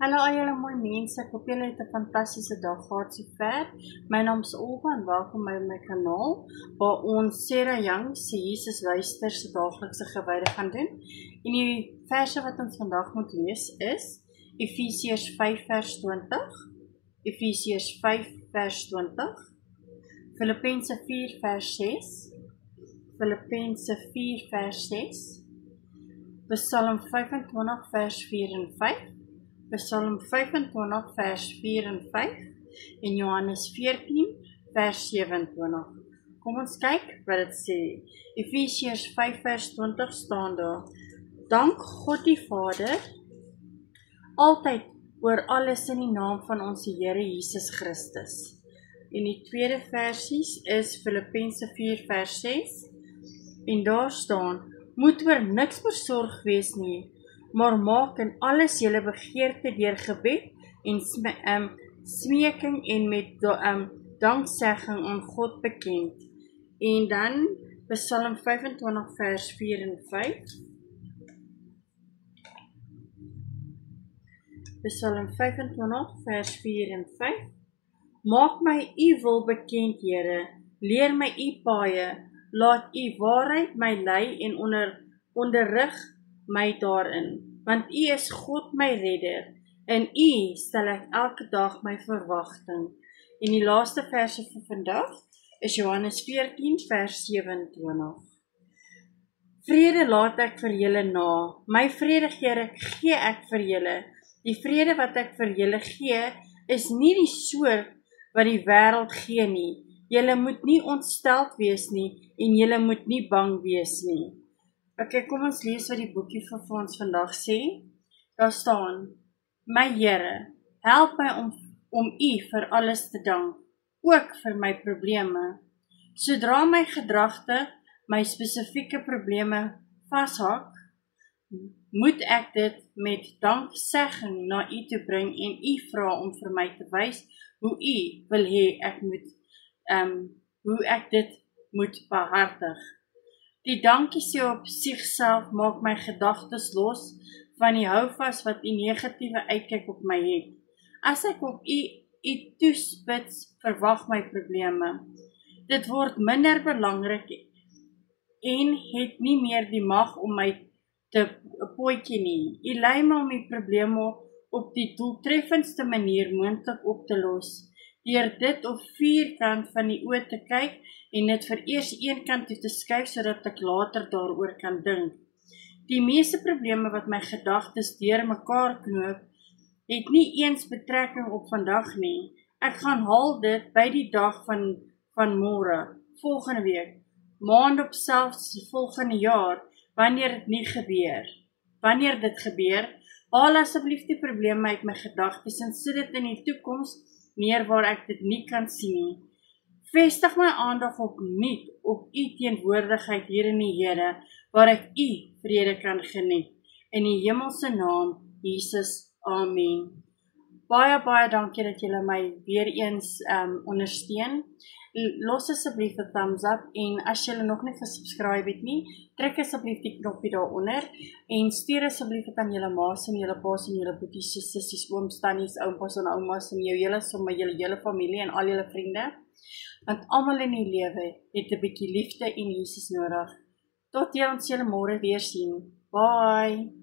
Hallo al julle mooi mense, ek hoop julle het 'n fantastiese dag gehad sover. My naam is Olga en welkom by my kanaal waar ons Sarah Young se Jesus luister se daaglikse gewyde gaan doen. En die verse wat ons vandag moet lees is Efesiërs 5 vers 20, Efesiërs 5 vers 20, Filippense 4 vers 6, Filippense 4 vers 6, Psalm 25 vers 4 en 5, Psalm 25 vers 4 en 5 en Johannes 14 vers 27. Kom ons kyk wat dit sê. Efesiërs 5 vers 20 staan daar: Dank God die Vader altyd oor alles in die naam van ons Here Jesus Christus. En die tweede versies is Filippense 4 vers 6 en daar staan: Moet oor niks besorg wees nie, maar maak in alles julle begeerte deur gebed en smeking en met danksegging aan God bekend. En dan Psalm 25 vers 4 en 5. Psalm 25 vers 4 en 5. Maak my u wil bekend, Here, leer my u paaie, laat u waarheid my lei en onderrig my daarin, want u is God my redder, in u stel ek elke dag my verwagting. En die laaste verse vir vandag is Johannes 14 vers 27. Vrede laat ek vir julle na, my vrede gee ek vir julle. Die vrede wat ek vir julle gee, is nie die soort wat die wêreld gee nie. Julle moet nie ontsteld wees nie en julle moet nie bang wees nie. Okay, kom ons lees wat die boekie vir ons vandag sê. Daar staan: My Here, help my om u vir alles te dank, ook vir my probleme. Sodra my gedagte my spesifieke probleme vashak, moet ek dit met danksegging na u toe bring en u vra om vir my te wys hoe u wil hê ek moet hoe ek dit moet behartig. Die dankie sê op sigself maak my gedagtes los van die houvas wat u negatiewe uitkyk op my het. As ek op u toespits, verwag my probleme. Dit word minder belangrik en het nie meer die mag om my te potjie nie. U lei my om die probleme op die doeltreffendste manier moontlik op te los, deur dit op vierkant van die oë te kyk en dit vir eers een kant toe te skuif sodat ek later daaroor kan dink. Die meeste probleme wat my gedagtes deur mekaar knoop, het nie eens betrekking op vandag nie. Ek gaan haal dit by die dag van môre, volgende week, maand op selfs volgende jaar, wanneer dit gebeur, haal asseblief die probleme uit my gedagtes en sit dit in die toekoms neer waar ek dit nie kan sien nie. Vestig my aandag opnuut op u teenwoordigheid hier in die Here, waar ek u vrede kan geniet. In die hemelse naam, Jesus, amen. Baie dankie dat julle my weer eens ondersteun. Los asseblief 'n thumbs up en as julle nog nie gesubscribe het nie, druk asseblief die knoppie daaronder en stuur asseblief dit aan julle ma's en julle pa's en julle boeties, sissies, ooms, tannies, oupas en oumas en sommer julle hele familie en al julle vriende. Want almal in die lewe het 'n bietjie liefde en Jesus nodig. Tot ons julle môre weer sien. Bye!